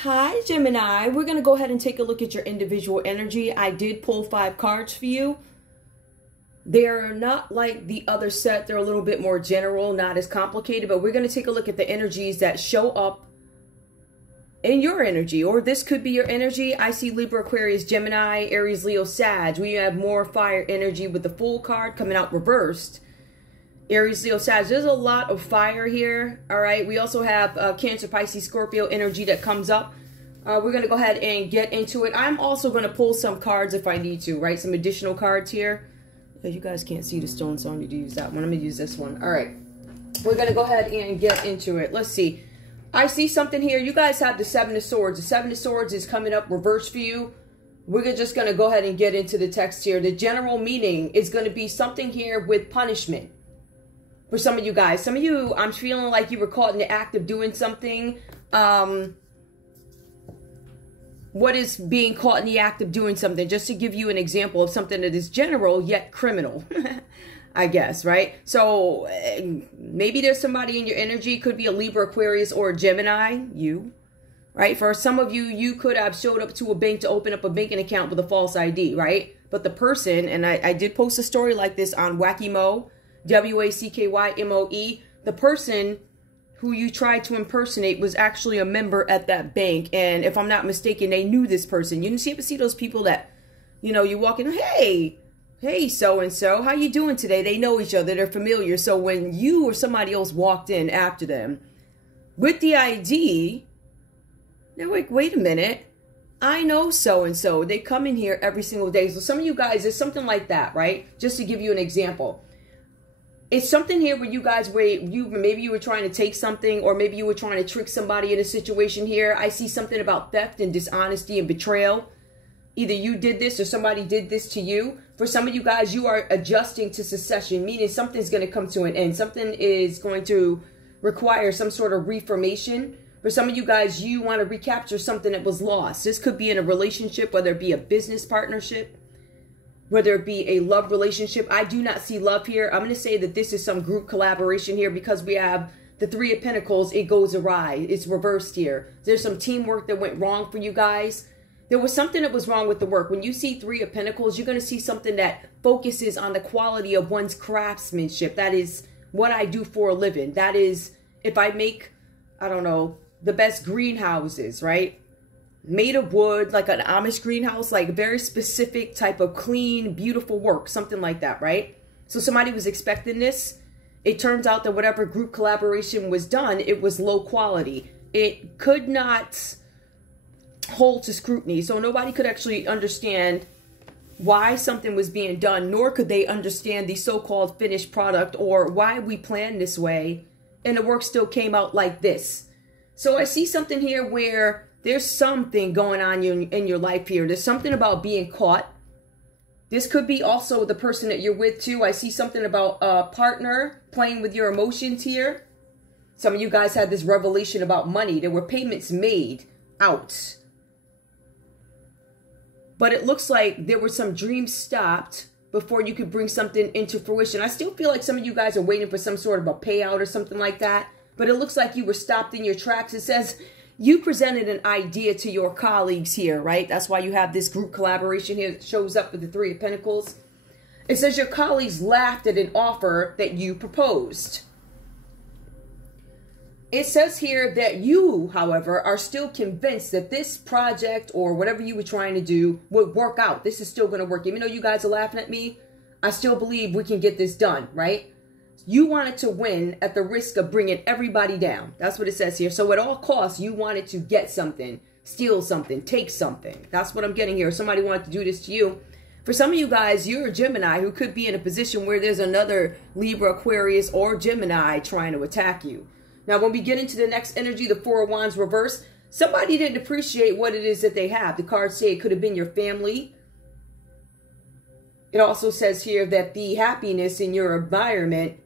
Hi, Gemini. We're going to go ahead and take a look at your individual energy. I did pull 5 cards for you. They're not like the other set. They're a little bit more general, not as complicated, but we're going to take a look at the energies that show up in your energy, or this could be your energy. I see Libra, Aquarius, Gemini, Aries, Leo, Sag. We have more fire energy with the Fool card coming out reversed. Aries, Leo, Sag. There's a lot of fire here. All right. We also have Cancer, Pisces, Scorpio energy that comes up. We're going to go ahead and get into it. I'm also going to pull some cards if I need to, right? Some additional cards here. You guys can't see the stone, so I need to use that one. I'm going to use this one. All right. We're going to go ahead and get into it. Let's see. I see something here. You guys have the 7 of Swords. The 7 of Swords is coming up reverse for you. We're just going to go ahead and get into the text here. The general meaning is going to be something here with punishment. For some of you guys. Some of you, I'm feeling like you were caught in the act of doing something. What is being caught in the act of doing something? Just to give you an example of something that is general yet criminal. I guess, right? So maybe there's somebody in your energy. Could be a Libra, Aquarius, or a Gemini. You, right? For some of you, you could have showed up to a bank to open up a banking account with a false ID, right? But the person, and I did post a story like this on Wackymoe, W-A-C-K-Y-M-O-E. The person who you tried to impersonate was actually a member at that bank. And if I'm not mistaken, they knew this person. You ever see those people that, you know, you walk in, hey, so-and-so, how you doing today? They know each other. They're familiar. So when you or somebody else walked in after them with the ID, they're like, wait a minute. I know so-and-so. They come in here every single day. So some of you guys, it's something like that, right? Just to give you an example. It's something here where you guys, maybe you were trying to take something, or maybe you were trying to trick somebody in a situation here. I see something about theft and dishonesty and betrayal. Either you did this or somebody did this to you. For some of you guys, you are adjusting to succession, meaning something's going to come to an end. Something is going to require some sort of reformation. For some of you guys, you want to recapture something that was lost. This could be in a relationship, whether it be a business partnership, whether it be a love relationship. I do not see love here. I'm going to say that this is some group collaboration here because we have the 3 of Pentacles. It goes awry. It's reversed here. There's some teamwork that went wrong for you guys. There was something that was wrong with the work. When you see 3 of Pentacles, you're going to see something that focuses on the quality of one's craftsmanship. That is what I do for a living. That is, if I make, I don't know, the best greenhouses, right? Made of wood, like an Amish greenhouse, like very specific type of clean, beautiful work, something like that, right? So somebody was expecting this. It turns out that whatever group collaboration was done, it was low quality. It could not hold to scrutiny. So nobody could actually understand why something was being done, nor could they understand the so-called finished product or why we planned this way and the work still came out like this. So I see something here where there's something going on in your life here. There's something about being caught. This could be also the person that you're with too. I see something about a partner playing with your emotions here. Some of you guys had this revelation about money. There were payments made out. But it looks like there were some dreams stopped before you could bring something into fruition. I still feel like some of you guys are waiting for some sort of a payout or something like that. But it looks like you were stopped in your tracks. It says you presented an idea to your colleagues here, right? That's why you have this group collaboration here that shows up with the 3 of Pentacles. It says your colleagues laughed at an offer that you proposed. It says here that you, however, are still convinced that this project or whatever you were trying to do would work out. This is still going to work. Even though you guys are laughing at me, I still believe we can get this done, right? You wanted to win at the risk of bringing everybody down. That's what it says here. So at all costs, you wanted to get something, steal something, take something. That's what I'm getting here. Somebody wanted to do this to you. For some of you guys, you're a Gemini who could be in a position where there's another Libra, Aquarius, or Gemini trying to attack you. Now, when we get into the next energy, the 4 of Wands reverse, somebody didn't appreciate what it is that they have. The cards say it could have been your family. It also says here that the happiness in your environment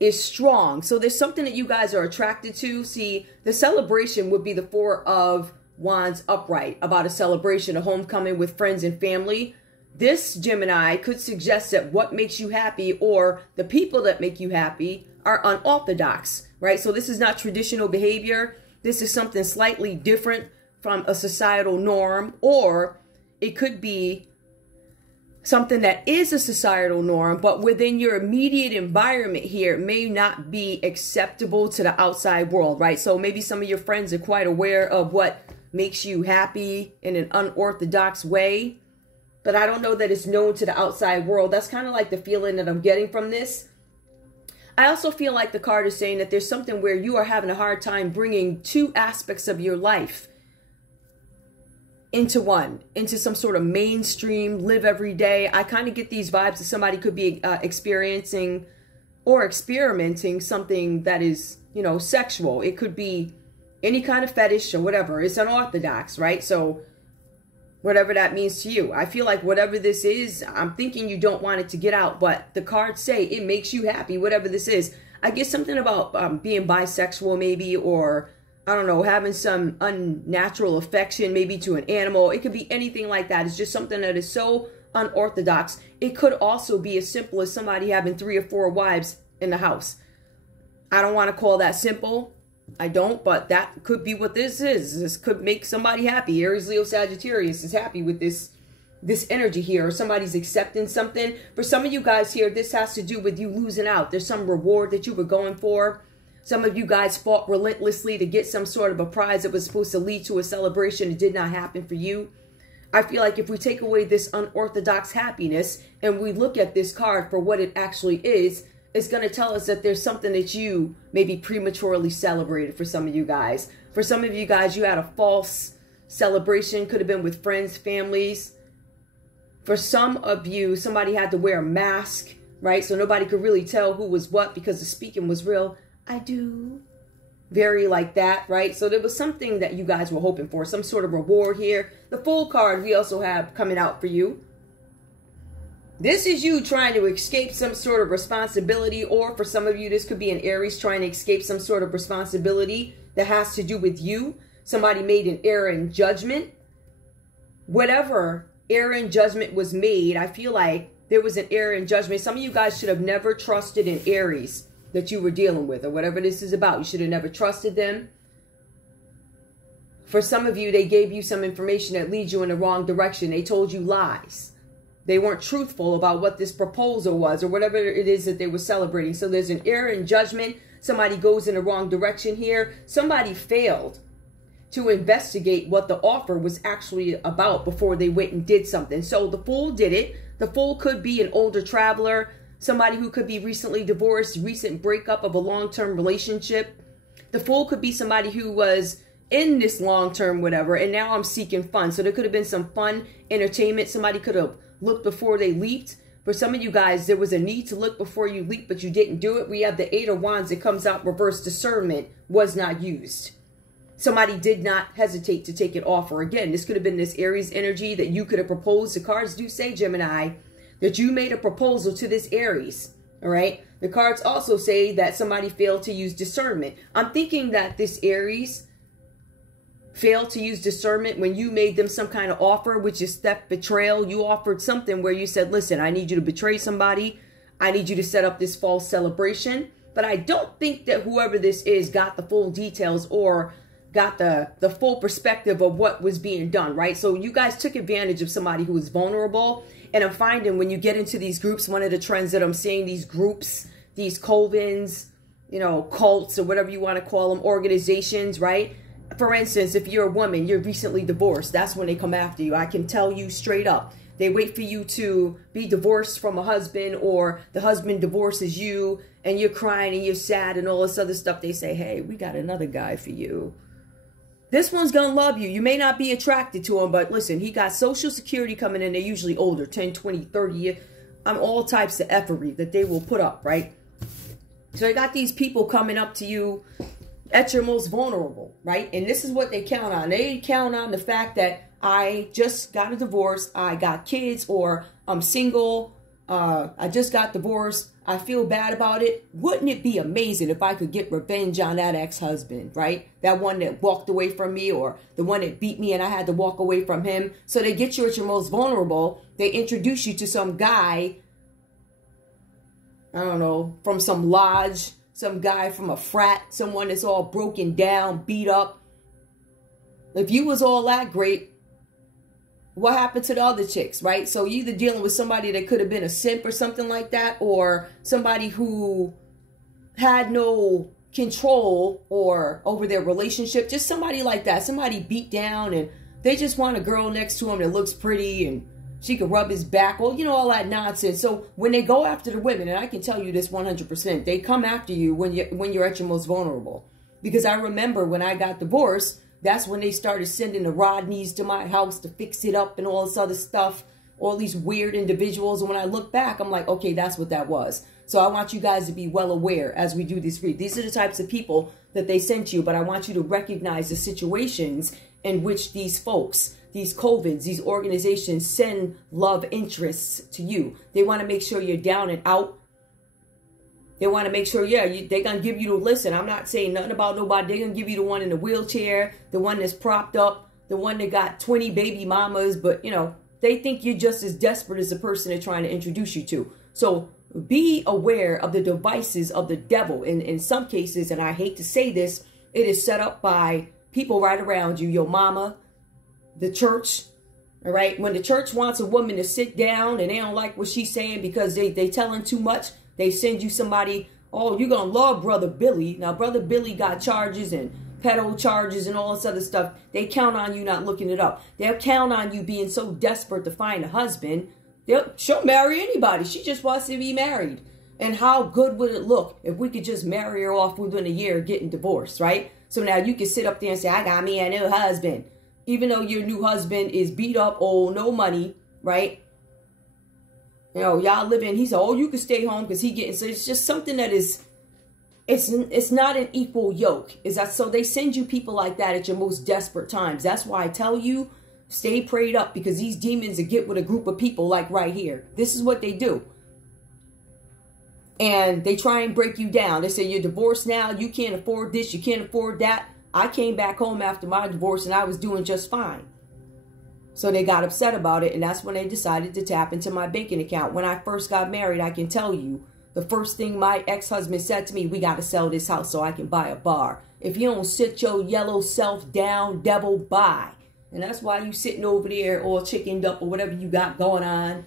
is strong. So there's something that you guys are attracted to. See, the celebration would be the 4 of Wands upright, about a celebration, a homecoming with friends and family. This Gemini could suggest that what makes you happy or the people that make you happy are unorthodox, right? So this is not traditional behavior. this is something slightly different from a societal norm, or it could be something that is a societal norm, but within your immediate environment here may not be acceptable to the outside world, right? So maybe some of your friends are quite aware of what makes you happy in an unorthodox way, but I don't know that it's known to the outside world. That's kind of like the feeling that I'm getting from this. I also feel like the card is saying that there's something where you are having a hard time bringing two aspects of your life into one, into some sort of mainstream, live every day. I kind of get these vibes that somebody could be experiencing or experimenting something that is, you know, sexual. It could be any kind of fetish or whatever. It's unorthodox, right? So whatever that means to you. I feel like whatever this is, I'm thinking you don't want it to get out, but the cards say it makes you happy, whatever this is. I get something about being bisexual maybe, or I don't know, having some unnatural affection maybe to an animal. It could be anything like that. It's just something that is so unorthodox. It could also be as simple as somebody having 3 or 4 wives in the house. I don't want to call that simple. I don't, but that could be what this is. This could make somebody happy. Aries, Leo, Sagittarius is happy with this energy here, or somebody's accepting something. For some of you guys here, this has to do with you losing out. There's some reward that you were going for. Some of you guys fought relentlessly to get some sort of a prize that was supposed to lead to a celebration. It did not happen for you. I feel like if we take away this unorthodox happiness and we look at this card for what it actually is, it's going to tell us that there's something that you maybe prematurely celebrated for some of you guys. For some of you guys, you had a false celebration. Could have been with friends, families. For some of you, somebody had to wear a mask, right? So nobody could really tell who was what because the speaking was real. I do. Very like that, right? So there was something that you guys were hoping for, some sort of reward here. The Fool card we also have coming out for you. This is you trying to escape some sort of responsibility, or for some of you, this could be an Aries trying to escape some sort of responsibility that has to do with you. Somebody made an error in judgment. Whatever error in judgment was made, I feel like there was an error in judgment. Some of you guys should have never trusted an Aries that you were dealing with, or whatever this is about. You should have never trusted them. For some of you, they gave you some information that leads you in the wrong direction. They told you lies. They weren't truthful about what this proposal was, or whatever it is that they were celebrating. So there's an error in judgment. Somebody goes in the wrong direction here. Somebody failed to investigate what the offer was actually about before they went and did something. So the Fool did it. The Fool could be an older traveler, somebody who could be recently divorced, recent breakup of a long-term relationship. The Fool could be somebody who was in this long-term whatever, and now I'm seeking fun. So there could have been some fun entertainment. Somebody could have looked before they leaped. For some of you guys, there was a need to look before you leap, but you didn't do it. We have the 8 of Wands that comes out reverse. Discernment was not used. Somebody did not hesitate to take an offer. Again, this could have been this Aries energy that you could have proposed. The cards do say, Gemini, that you made a proposal to this Aries, all right? The cards also say that somebody failed to use discernment. I'm thinking that this Aries failed to use discernment when you made them some kind of offer, which is theft, betrayal. You offered something where you said, listen, I need you to betray somebody. I need you to set up this false celebration. But I don't think that whoever this is got the full details or got the full perspective of what was being done, right? So you guys took advantage of somebody who was vulnerable. And I'm finding when you get into these groups, one of the trends that I'm seeing, these groups, these covens, you know, cults or whatever you want to call them, organizations, right? For instance, if you're a woman, you're recently divorced, that's when they come after you. I can tell you straight up. They wait for you to be divorced from a husband, or the husband divorces you and you're crying and you're sad and all this other stuff. They say, hey, we got another guy for you. This one's going to love you. You may not be attracted to him, but listen, he got Social Security coming in. They're usually older, 10, 20, 30 years. All types of effery that they will put up, right? So you got these people coming up to you at your most vulnerable, right? And this is what they count on. They count on the fact that I just got a divorce, I got kids, or I'm single, I just got divorced, I feel bad about it. Wouldn't it be amazing if I could get revenge on that ex-husband, right? That one that walked away from me, or the one that beat me and I had to walk away from him. So they get you at your most vulnerable. They introduce you to some guy, I don't know, from some lodge, some guy from a frat, someone that's all broken down, beat up. If you was all that great, what happened to the other chicks, right? So you either dealing with somebody that could have been a simp or something like that, or somebody who had no control or over their relationship, just somebody like that, somebody beat down and they just want a girl next to him that looks pretty and she could rub his back, well, you know, all that nonsense. So when they go after the women, and I can tell you this 100%, they come after you when you're at your most vulnerable. Because I remember when I got divorced, that's when they started sending the Rodneys to my house to fix it up and all this other stuff, all these weird individuals. And when I look back, I'm like, okay, that's what that was. So I want you guys to be well aware as we do this read. These are the types of people that they sent you, but I want you to recognize the situations in which these folks, these COVIDs, these organizations send love interests to you. They want to make sure you're down and out. They want to make sure, yeah, they're going to give you the, listen, I'm not saying nothing about nobody. They're going to give you the one in the wheelchair, the one that's propped up, the one that got 20 baby mamas. But, you know, they think you're just as desperate as the person they're trying to introduce you to. So be aware of the devices of the devil. In some cases, and I hate to say this, it is set up by people right around you, your mama, the church, all right? When the church wants a woman to sit down and they don't like what she's saying because they telling too much, they send you somebody, oh, you're going to love Brother Billy. Now, Brother Billy got charges and pedo charges and all this other stuff. They count on you not looking it up. They'll count on you being so desperate to find a husband. She'll marry anybody. She just wants to be married. And how good would it look if we could just marry her off within a year of getting divorced, right? So now you can sit up there and say, I got me a new husband. Even though your new husband is beat up, old, no money, right? You know, y'all living, he said, oh, you can stay home because he getting, so it's just something that is, it's not an equal yoke. Is that so? They send you people like that at your most desperate times. That's why I tell you, stay prayed up, because these demons will get with a group of people like right here. This is what they do. And they try and break you down. They say, you're divorced now. You can't afford this. You can't afford that. I came back home after my divorce and I was doing just fine. So they got upset about it. And that's when they decided to tap into my banking account. When I first got married, I can tell you, the first thing my ex-husband said to me, we got to sell this house so I can buy a bar. If you don't sit your yellow self down, devil, bye. And that's why you sitting over there all chickened up or whatever you got going on.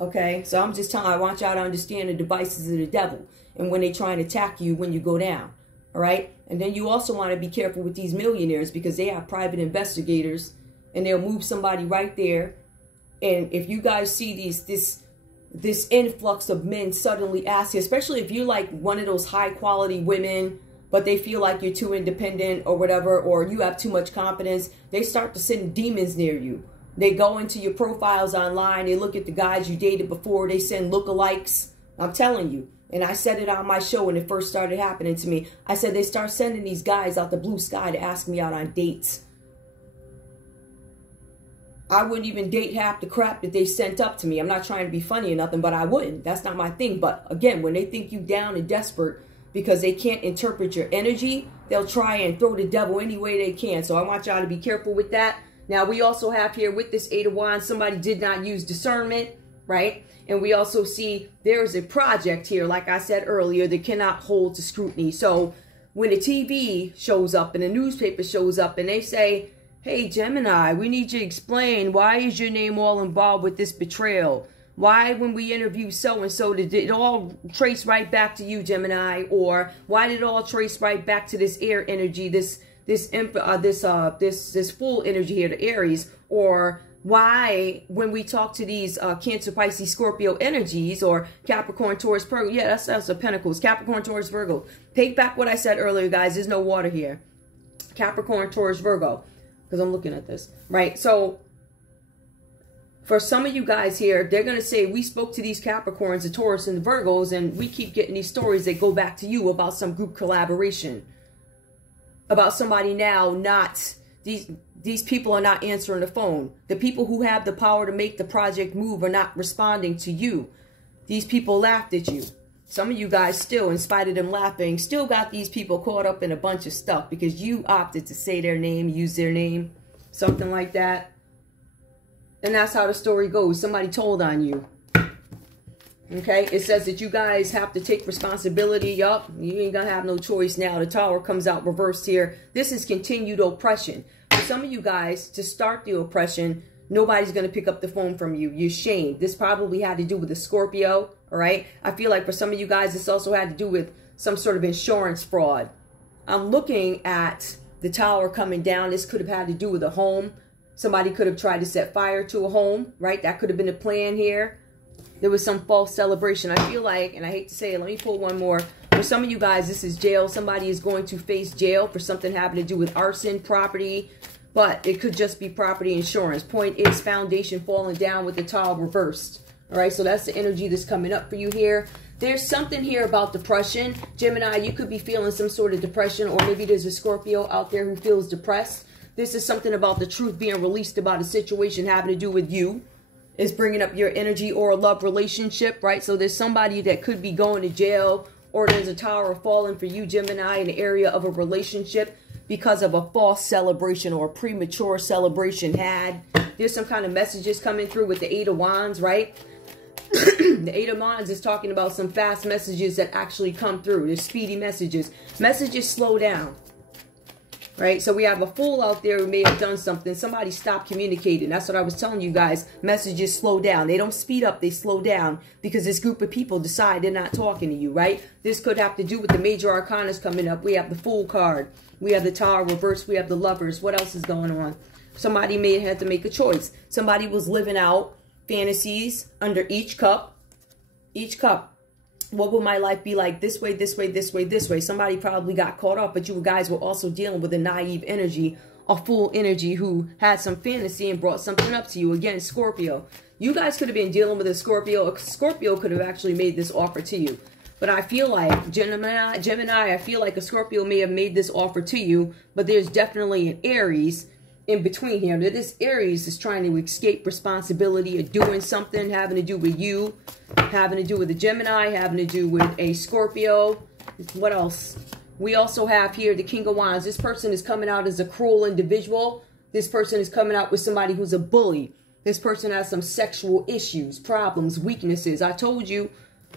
Okay, so I'm just telling you, I want y'all to understand the devices of the devil and when they try and attack you when you go down. All right, and then you also want to be careful with these millionaires, because they have private investigators and they'll move somebody right there. And if you guys see this influx of men suddenly asking, especially if you're like one of those high quality women, but they feel like you're too independent or whatever, or you have too much confidence, they start to send demons near you. They go into your profiles online. They look at the guys you dated before. They send lookalikes. I'm telling you. And I said it on my show when it first started happening to me. I said they start sending these guys out the blue sky to ask me out on dates. I wouldn't even date half the crap that they sent up to me. I'm not trying to be funny or nothing, but I wouldn't. That's not my thing. But again, when they think you down and desperate because they can't interpret your energy, they'll try and throw the devil any way they can. So I want y'all to be careful with that. Now, we also have here with this Eight of Wands, somebody did not use discernment, right? And we also see there's a project here, like I said earlier, that cannot hold to scrutiny. So when the TV shows up and the newspaper shows up and they say, hey, Gemini, we need you to explain, why is your name all involved with this betrayal? Why, when we interview so-and-so, did it all trace right back to you, Gemini? Or why did it all trace right back to this air energy, this full energy here, the Aries? Or why, when we talk to these Cancer, Pisces, Scorpio energies, or Capricorn, Taurus, Virgo, yeah, that's the Pentacles, Capricorn, Taurus, Virgo. Take back what I said earlier, guys. There's no water here. Capricorn, Taurus, Virgo, because I'm looking at this, right? So for some of you guys here, they're going to say, we spoke to these Capricorns, the Taurus, and the Virgos, and we keep getting these stories that go back to you about some group collaboration. About somebody now not, these people are not answering the phone. The people who have the power to make the project move are not responding to you. These people laughed at you. Some of you guys still, in spite of them laughing, still got these people caught up in a bunch of stuff because you opted to say their name, use their name, something like that. And that's how the story goes. Somebody told on you. Okay, it says that you guys have to take responsibility. Yup, you ain't gonna have no choice now. The Tower comes out reversed here. This is continued oppression. For some of you guys, to start the oppression, nobody's gonna pick up the phone from you. You're shamed. This probably had to do with a Scorpio, all right? I feel like for some of you guys, this also had to do with some sort of insurance fraud. I'm looking at the Tower coming down. This could have had to do with a home. Somebody could have tried to set fire to a home, right? That could have been the plan here. There was some false celebration. I feel like, and I hate to say it, let me pull one more. For some of you guys, this is jail. Somebody is going to face jail for something having to do with arson, property, but it could just be property insurance. Point is foundation falling down with the Tower reversed. All right, so that's the energy that's coming up for you here. There's something here about depression. Gemini, you could be feeling some sort of depression, or maybe there's a Scorpio out there who feels depressed. This is something about the truth being released about a situation having to do with you. Is bringing up your energy or a love relationship, right? So there's somebody that could be going to jail, or there's a Tower falling for you, Gemini, in the area of a relationship because of a false celebration or a premature celebration had. There's some kind of messages coming through with the Eight of Wands, right? The Eight of Wands is talking about some fast messages that actually come through. There's speedy messages. Messages slow down. Right, so we have a fool out there who may have done something. Somebody stopped communicating. That's what I was telling you guys. Messages slow down. They don't speed up. They slow down because this group of people decide they're not talking to you, right? This could have to do with the major arcanas coming up. We have the Fool card. We have the Tower reversed. We have the Lovers. What else is going on? Somebody may have had to make a choice. Somebody was living out fantasies under each cup. Each cup. What will my life be like this way, this way, this way, this way? Somebody probably got caught up, but you guys were also dealing with a naive energy, a fool energy who had some fantasy and brought something up to you. Again, Scorpio. You guys could have been dealing with a Scorpio. A Scorpio could have actually made this offer to you. But I feel like, Gemini, I feel like a Scorpio may have made this offer to you, but there's definitely an Aries in between here. Now, this Aries is trying to escape responsibility of doing something having to do with you, having to do with a Gemini, having to do with a Scorpio. What else? We also have here the King of Wands. This person is coming out as a cruel individual. This person is coming out with somebody who's a bully. This person has some sexual issues, problems, weaknesses. I told you,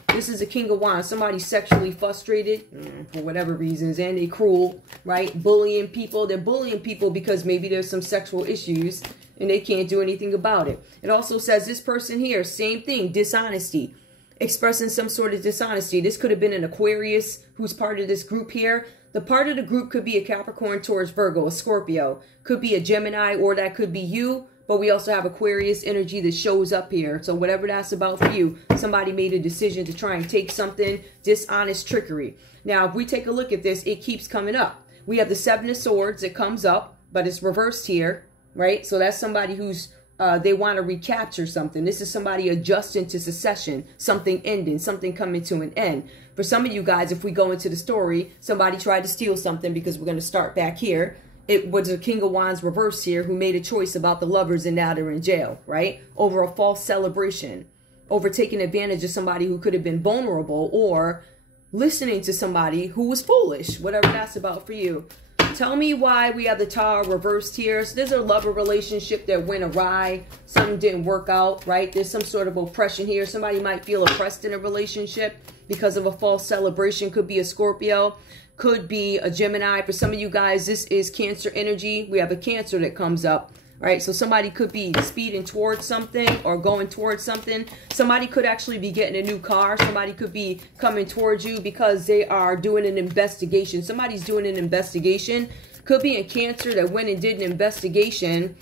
this is a King of Wands. Somebody sexually frustrated for whatever reasons, and they cruel, right? Bullying people. They're bullying people because maybe there's some sexual issues and they can't do anything about it. It also says this person here, same thing, dishonesty. Expressing some sort of dishonesty. This could have been an Aquarius who's part of this group here. The part of the group could be a Capricorn, Taurus, Virgo, a Scorpio. Could be a Gemini, or that could be you. But we also have Aquarius energy that shows up here. So whatever that's about for you, somebody made a decision to try and take something, dishonest trickery. Now, if we take a look at this, it keeps coming up. We have the Seven of Swords. It comes up, but it's reversed here, right? So that's somebody who's, they want to recapture something. This is somebody adjusting to secession, something ending, something coming to an end. For some of you guys, if we go into the story, somebody tried to steal something, because we're going to start back here. It was a King of Wands reverse here who made a choice about the Lovers, and now they're in jail, right? Over a false celebration, over taking advantage of somebody who could have been vulnerable, or listening to somebody who was foolish, whatever that's about for you. Tell me why we have the Tower reversed here. So there's a lover relationship that went awry. Something didn't work out, right? There's some sort of oppression here. Somebody might feel oppressed in a relationship because of a false celebration. Could be a Scorpio. Could be a Gemini. For some of you guys, this is Cancer energy. We have a Cancer that comes up, right? So somebody could be speeding towards something or going towards something. Somebody could actually be getting a new car. Somebody could be coming towards you because they are doing an investigation. Somebody's doing an investigation. Could be a Cancer that went and did an investigation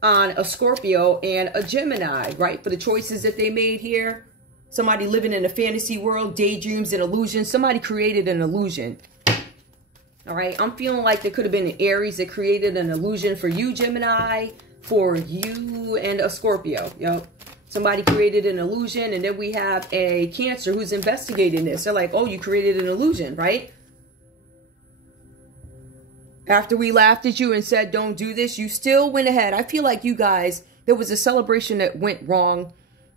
on a Scorpio and a Gemini, right? For the choices that they made here. Somebody living in a fantasy world, daydreams and illusions. Somebody created an illusion. All right, I'm feeling like there could have been an Aries that created an illusion for you, Gemini, for you, and a Scorpio. Yep. Somebody created an illusion, and then we have a Cancer who's investigating this. They're like, oh, you created an illusion, right? After we laughed at you and said, don't do this, you still went ahead. I feel like you guys, there was a celebration that went wrong.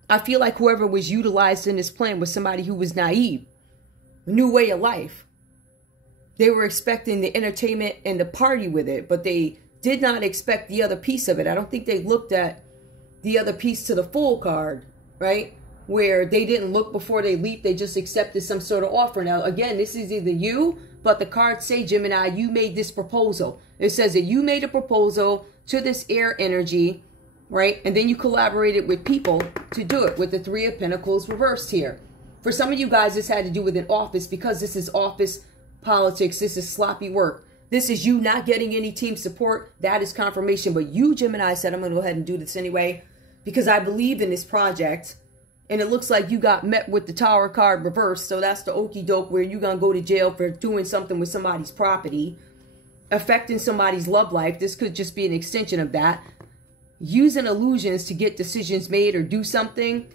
I feel like whoever was utilized in this plan was somebody who was naive. A new way of life. They were expecting the entertainment and the party with it, but they did not expect the other piece of it. I don't think they looked at the other piece to the Fool card, right? where they didn't look before they leaped. They just accepted some sort of offer. Now, again, this is either you, but the cards say, Gemini, you made this proposal. It says that you made a proposal to this air energy, right? And then you collaborated with people to do it with the Three of Pentacles reversed here. For some of you guys, this had to do with an office, because this is office politics. This is sloppy work. This is you not getting any team support. That is confirmation. But you, Gemini, said, I'm going to go ahead and do this anyway because I believe in this project. And it looks like you got met with the Tower card reversed. So that's the okie doke where you're going to go to jail for doing something with somebody's property, affecting somebody's love life. This could just be an extension of that. Using illusions to get decisions made or do something.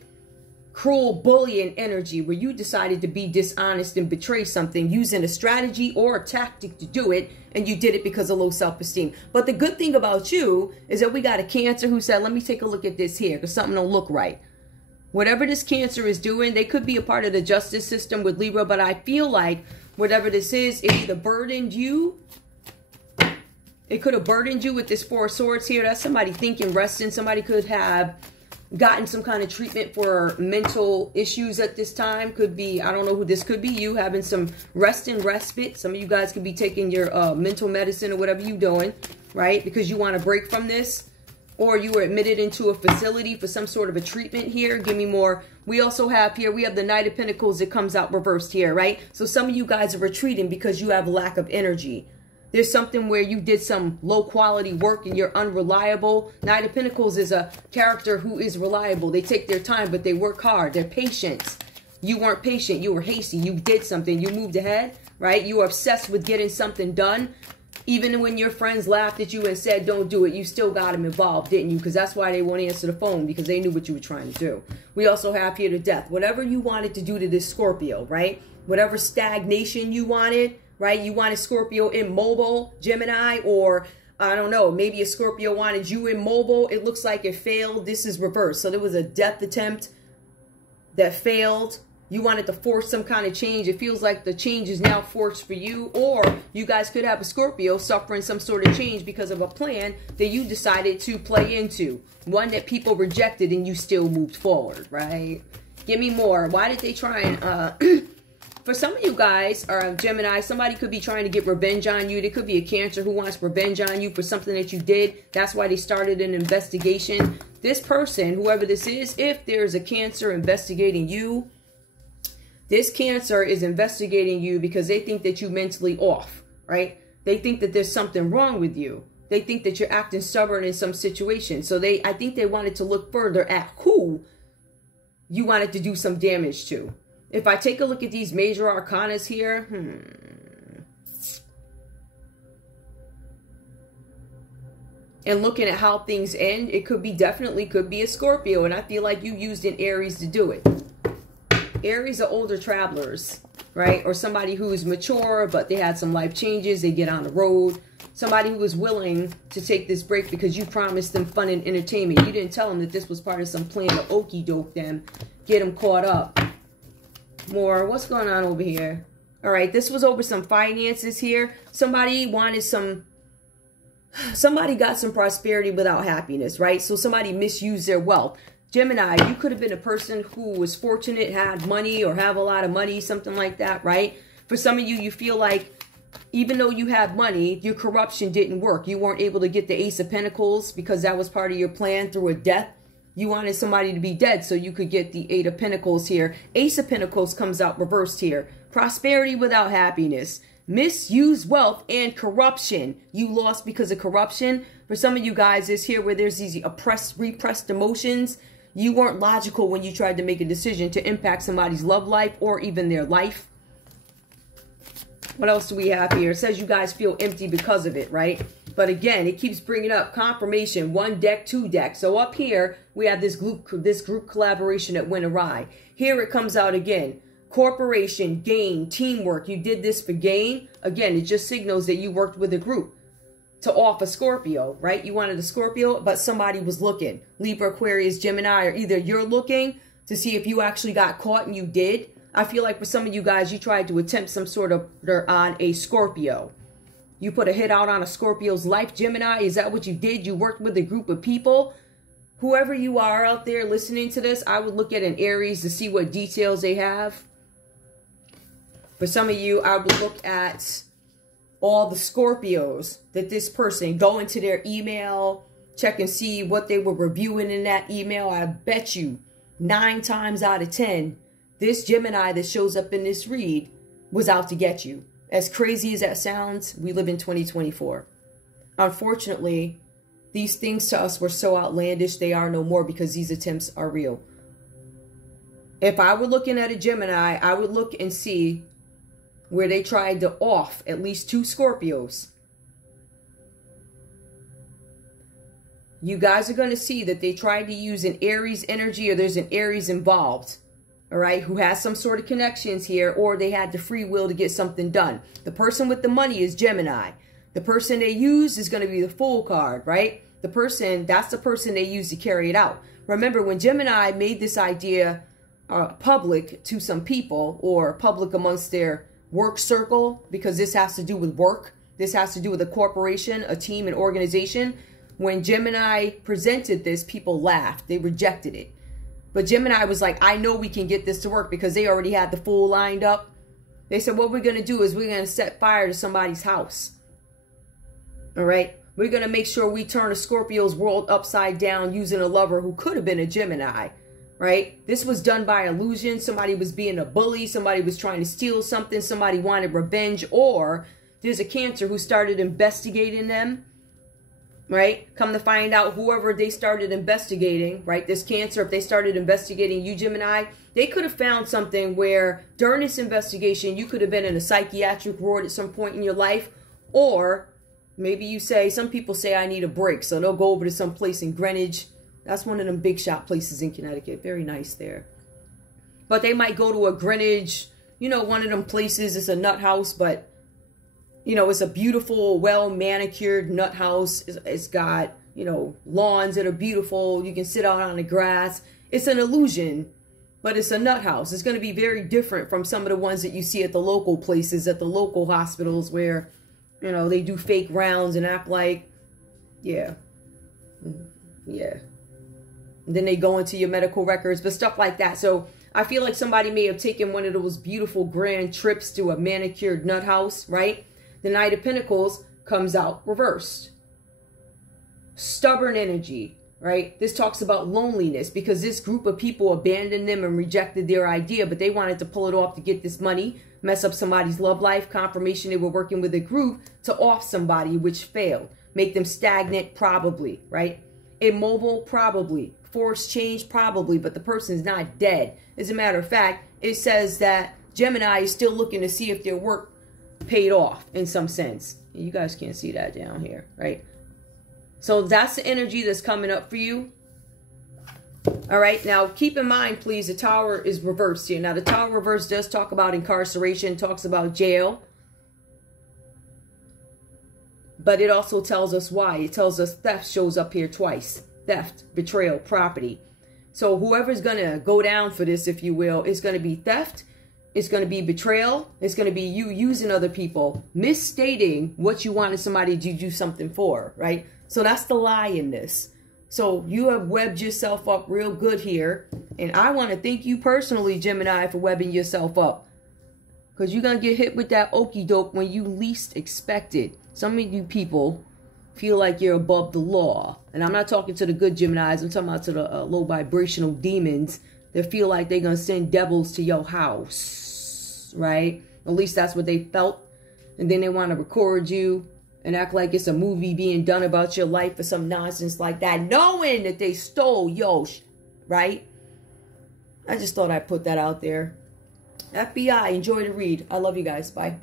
Cruel bullying energy where you decided to be dishonest and betray something using a strategy or a tactic to do it, and you did it because of low self-esteem. But the good thing about you is that we got a Cancer who said, let me take a look at this here because something don't look right. Whatever this Cancer is doing, they could be a part of the justice system with Libra, but I feel like whatever this is, it either burdened you. It could have burdened you with this Four of Swords here. That's somebody thinking, resting. Somebody could have gotten some kind of treatment for mental issues at this time. Could be, I don't know who this could be, you having some rest and respite. Some of you guys could be taking your mental medicine or whatever you're doing, right? Because you want to break from this. Or you were admitted into a facility for some sort of a treatment here. Give me more. We also have here, we have the Knight of Pentacles that comes out reversed here, right? So some of you guys are retreating because you have lack of energy. There's something where you did some low quality work and you're unreliable. Knight of Pentacles is a character who is reliable. They take their time, but they work hard. They're patient. You weren't patient. You were hasty. You did something. You moved ahead, right? You were obsessed with getting something done. Even when your friends laughed at you and said, don't do it, you still got them involved, didn't you? Because that's why they won't answer the phone, because they knew what you were trying to do. We also have here the Death. Whatever you wanted to do to this Scorpio, right? Whatever stagnation you wanted, right? You wanted Scorpio immobile, Gemini, or I don't know, maybe a Scorpio wanted you immobile. It looks like it failed. This is reversed. So there was a death attempt that failed. You wanted to force some kind of change. It feels like the change is now forced for you. Or you guys could have a Scorpio suffering some sort of change because of a plan that you decided to play into. One that people rejected and you still moved forward, right? Give me more. Why did they try and... For some of you guys, or Gemini, somebody could be trying to get revenge on you. There could be a Cancer who wants revenge on you for something that you did. That's why they started an investigation. This person, whoever this is, if there's a Cancer investigating you, this Cancer is investigating you because they think that you're mentally off, right? They think that there's something wrong with you. They think that you're acting stubborn in some situation. So I think they wanted to look further at who you wanted to do some damage to. If I take a look at these major arcanas here, and looking at how things end, it could be, definitely could be a Scorpio. And I feel like you used an Aries to do it. Aries are older travelers, right? Or somebody who is mature, but they had some life changes. They get on the road. Somebody who was willing to take this break because you promised them fun and entertainment. You didn't tell them that this was part of some plan to okey doke them, get them caught up. More. What's going on over here? All right. This was over some finances here. Somebody wanted somebody got some prosperity without happiness, right? So somebody misused their wealth. Gemini, you could have been a person who was fortunate, had money or have a lot of money, something like that, right? For some of you, you feel like even though you had money, your corruption didn't work. You weren't able to get the Ace of Pentacles because that was part of your plan through a death. You wanted somebody to be dead so you could get the Eight of Pentacles here. Ace of Pentacles comes out reversed here. Prosperity without happiness. Misused wealth and corruption. You lost because of corruption. For some of you guys, it's here where there's these repressed emotions. You weren't logical when you tried to make a decision to impact somebody's love life or even their life. What else do we have here? It says you guys feel empty because of it, right? But again, it keeps bringing up confirmation, 1 deck, 2 deck. So up here, we have this group collaboration that went awry. Here it comes out again. Corporation, gain, teamwork. You did this for gain. Again, it just signals that you worked with a group to off a Scorpio, right? You wanted a Scorpio, but somebody was looking. Libra, Aquarius, Gemini, or either you're looking to see if you actually got caught and you did. I feel like for some of you guys, you tried to attempt some sort of murder on a Scorpio. You put a hit out on a Scorpio's life, Gemini. Is that what you did? You worked with a group of people whoever you are out there listening to this, I would look at an Aries to see what details they have. For some of you, I would look at all the Scorpios that this person, go into their email, check and see what they were reviewing in that email. I bet you 9 times out of 10, this Gemini that shows up in this read was out to get you. As crazy as that sounds, we live in 2024. Unfortunately, these things to us were so outlandish, they are no more because these attempts are real. If I were looking at a Gemini, I would look and see where they tried to off at least 2 Scorpios. You guys are going to see that they tried to use an Aries energy, or there's an Aries involved, all right, who has some sort of connections here, or they had the free will to get something done. The person with the money is Gemini. The person they use is going to be the Fool card, right? The person, that's the person they use to carry it out. Remember, when Gemini made this idea public to some people, or public amongst their work circle, because this has to do with work. This has to do with a corporation, a team, an organization. When Gemini presented this, people laughed. They rejected it. But Gemini was like, I know we can get this to work, because they already had the Fool lined up. They said, what we're going to do is we're going to set fire to somebody's house. All right? We're going to make sure we turn a Scorpio's world upside down using a lover who could have been a Gemini. Right? This was done by illusion. Somebody was being a bully. Somebody was trying to steal something. Somebody wanted revenge. Or there's a Cancer who started investigating them. Right? Come to find out, whoever they started investigating, right? This Cancer, if they started investigating you, Gemini, they could have found something where during this investigation, you could have been in a psychiatric ward at some point in your life. Or maybe you say, some people say, I need a break. So they'll go over to some place in Greenwich. That's one of them big shot places in Connecticut. Very nice there. But they might go to a Greenwich, you know, one of them places. It's a nut house, but, you know, it's a beautiful, well-manicured nut house. It's got, you know, lawns that are beautiful. You can sit out on the grass. It's an illusion, but it's a nut house. It's going to be very different from some of the ones that you see at the local places, at the local hospitals where, you know, they do fake rounds and act like, yeah. And then they go into your medical records, but stuff like that. So I feel like somebody may have taken one of those beautiful grand trips to a manicured nut house, right? The Knight of Pentacles comes out reversed. Stubborn energy, right? This talks about loneliness, because this group of people abandoned them and rejected their idea, but they wanted to pull it off to get this money, mess up somebody's love life, confirmation they were working with a group to off somebody, which failed. Make them stagnant, probably, right? Immobile, probably. Force change, probably, but the person's not dead. As a matter of fact, it says that Gemini is still looking to see if their work paid off in some sense. You guys can't see that down here, right? So that's the energy that's coming up for you. All right, now keep in mind, please, the Tower is reversed here. Now, the Tower reverse does talk about incarceration, talks about jail. But it also tells us why. It tells us theft shows up here twice. Theft, betrayal, property. So whoever's going to go down for this, if you will, is going to be theft. It's going to be betrayal. It's going to be you using other people, misstating what you wanted somebody to do something for, right? So that's the lie in this. So you have webbed yourself up real good here. And I want to thank you personally, Gemini, for webbing yourself up. Because you're going to get hit with that okie doke when you least expect it. Some of you people feel like you're above the law. And I'm not talking to the good Geminis. I'm talking about to the low vibrational demons that feel like they're going to send devils to your house, right? At least that's what they felt. And then they want to record you and act like it's a movie being done about your life or some nonsense like that, knowing that they stole yours, right? I just thought I'd put that out there. FBI, enjoy the read. I love you guys. Bye.